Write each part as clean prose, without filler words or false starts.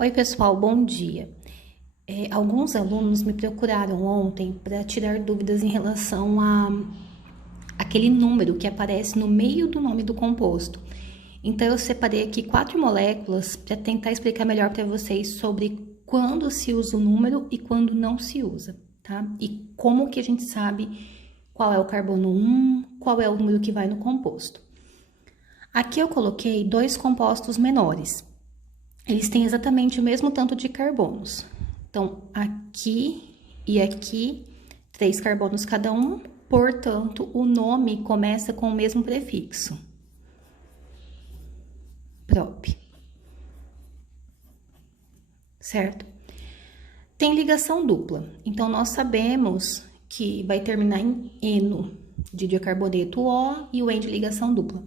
Oi, pessoal, bom dia. Alguns alunos me procuraram ontem para tirar dúvidas em relação a aquele número que aparece no meio do nome do composto. Então, eu separei aqui 4 moléculas para tentar explicar melhor para vocês sobre quando se usa o número e quando não se usa, tá? E como que a gente sabe qual é o carbono 1, qual é o número que vai no composto. Aqui eu coloquei 2 compostos menores. Eles têm exatamente o mesmo tanto de carbonos. Então, aqui e aqui, 3 carbonos cada um, portanto, o nome começa com o mesmo prefixo. Prop. Certo? Tem ligação dupla. Então, nós sabemos que vai terminar em eno, de dicarboneto O e o en de ligação dupla.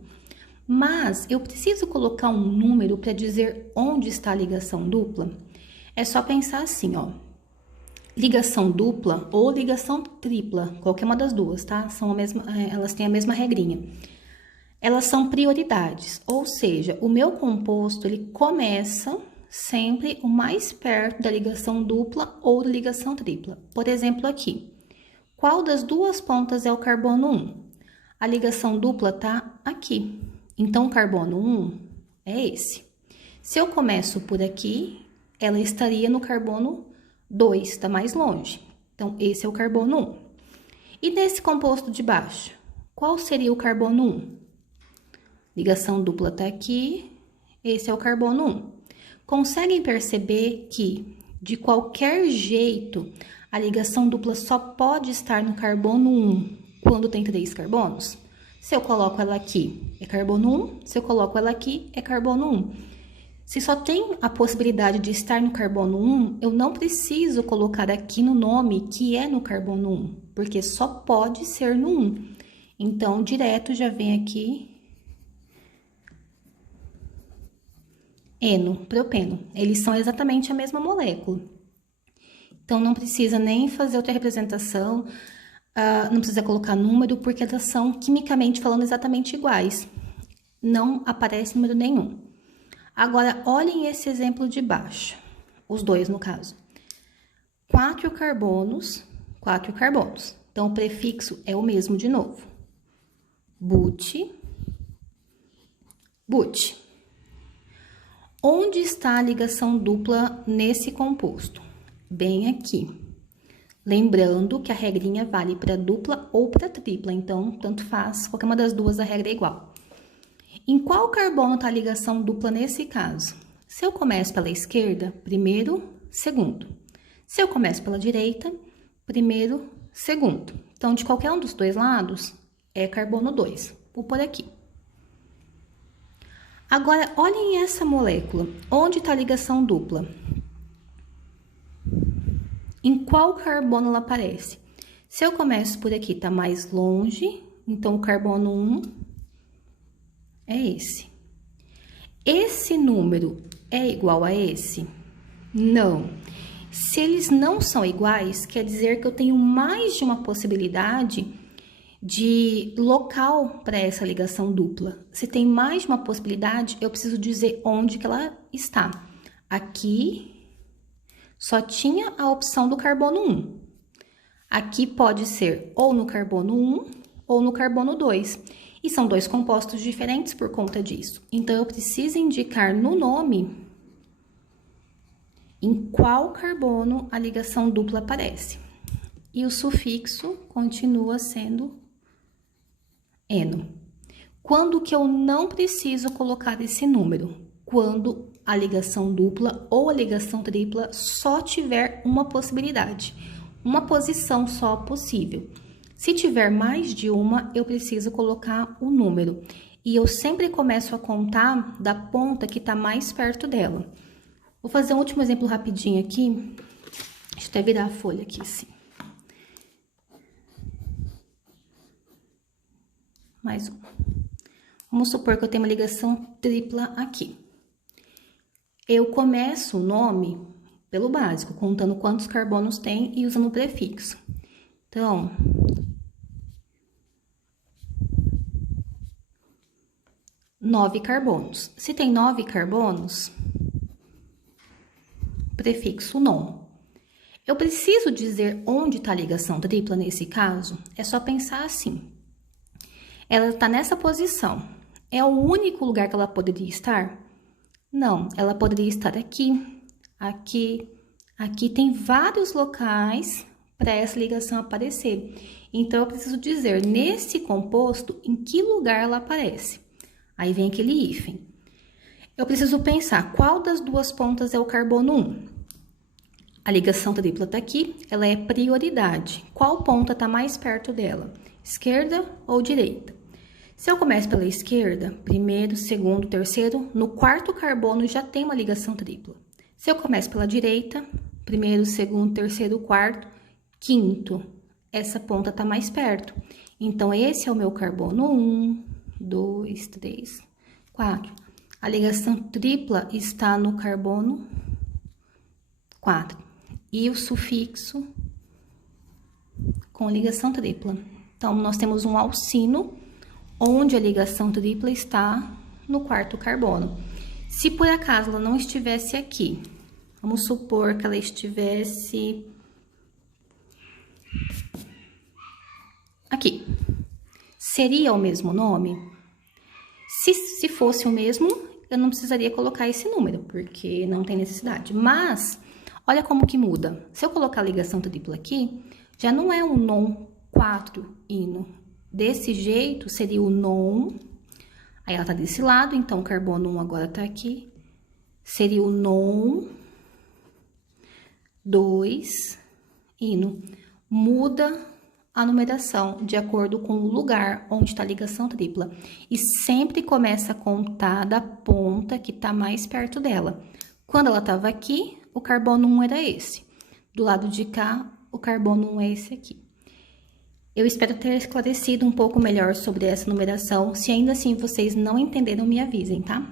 Mas eu preciso colocar um número para dizer onde está a ligação dupla? É só pensar assim, ó. Ligação dupla ou ligação tripla, qualquer uma das duas, tá? Elas têm a mesma regrinha. Elas são prioridades, ou seja, o meu composto ele começa sempre o mais perto da ligação dupla ou da ligação tripla. Por exemplo, aqui. Qual das duas pontas é o carbono 1? A ligação dupla tá aqui. Então, o carbono 1 é esse. Se eu começo por aqui, ela estaria no carbono 2, está mais longe. Então, esse é o carbono 1. E nesse composto de baixo, qual seria o carbono 1? Ligação dupla está aqui, esse é o carbono 1. Conseguem perceber que, de qualquer jeito, a ligação dupla só pode estar no carbono 1 quando tem 3 carbonos? Se eu coloco ela aqui, é carbono 1. Se eu coloco ela aqui, é carbono 1. Se só tem a possibilidade de estar no carbono 1, eu não preciso colocar aqui no nome que é no carbono 1, porque só pode ser no 1. Então, direto já vem aqui eno, propeno. Eles são exatamente a mesma molécula. Então, não precisa nem fazer outra representação, não precisa colocar número, porque elas são, quimicamente falando, exatamente iguais. Não aparece número nenhum. Agora, olhem esse exemplo de baixo, os dois no caso. 4 carbonos, 4 carbonos. Então, o prefixo é o mesmo de novo. But, but. Onde está a ligação dupla nesse composto? Bem aqui. Lembrando que a regrinha vale para dupla ou para tripla, então, tanto faz, qualquer uma das duas a regra é igual. Em qual carbono está a ligação dupla nesse caso? Se eu começo pela esquerda, primeiro, segundo. Se eu começo pela direita, primeiro, segundo. Então, de qualquer um dos dois lados, é carbono 2. Vou por aqui. Agora, olhem essa molécula. Onde está a ligação dupla? Em qual carbono ela aparece? Se eu começo por aqui, tá mais longe, então o carbono 1 é esse. Esse número é igual a esse? Não. Se eles não são iguais, quer dizer que eu tenho mais de uma possibilidade de local para essa ligação dupla. Se tem mais de uma possibilidade, eu preciso dizer onde que ela está. Aqui só tinha a opção do carbono 1. Aqui pode ser ou no carbono 1 ou no carbono 2. E são dois compostos diferentes por conta disso. Então, eu preciso indicar no nome em qual carbono a ligação dupla aparece. E o sufixo continua sendo eno. Quando que eu não preciso colocar esse número? Quando a ligação dupla ou a ligação tripla só tiver uma possibilidade, uma posição só possível. Se tiver mais de uma, eu preciso colocar o número. E eu sempre começo a contar da ponta que está mais perto dela. Vou fazer um último exemplo rapidinho aqui. Deixa eu até virar a folha aqui, assim. Mais um. Vamos supor que eu tenho uma ligação tripla aqui. Eu começo o nome pelo básico, contando quantos carbonos tem e usando o prefixo. Então, 9 carbonos. Se tem 9 carbonos, prefixo non. Eu preciso dizer onde está a ligação tripla nesse caso? É só pensar assim. Ela está nessa posição. É o único lugar que ela poderia estar? Não, ela poderia estar aqui, aqui, aqui. Tem vários locais para essa ligação aparecer. Então, eu preciso dizer nesse composto em que lugar ela aparece. Aí vem aquele hífen. Eu preciso pensar qual das duas pontas é o carbono 1. A ligação tripla está aqui, ela é prioridade. Qual ponta está mais perto dela? Esquerda ou direita? Se eu começo pela esquerda, primeiro, segundo, terceiro, no quarto carbono já tem uma ligação tripla. Se eu começo pela direita, primeiro, segundo, terceiro, quarto, quinto, essa ponta está mais perto. Então, esse é o meu carbono 1, 2, 3, 4. A ligação tripla está no carbono 4. E o sufixo com ligação tripla. Então, nós temos um alcino, onde a ligação tripla está no quarto carbono. Se por acaso ela não estivesse aqui, vamos supor que ela estivesse aqui. Seria o mesmo nome? Se fosse o mesmo, eu não precisaria colocar esse número, porque não tem necessidade. Mas, olha como que muda. Se eu colocar a ligação tripla aqui, já não é um non 4 ino. Desse jeito, seria o non. Aí ela tá desse lado, então o carbono 1 agora tá aqui. Seria o non 2 ino. Muda a numeração de acordo com o lugar onde está a ligação tripla. E sempre começa a contar da ponta que tá mais perto dela. Quando ela tava aqui, o carbono 1 era esse. Do lado de cá, o carbono 1 é esse aqui. Eu espero ter esclarecido um pouco melhor sobre essa numeração. Se ainda assim vocês não entenderam, me avisem, tá?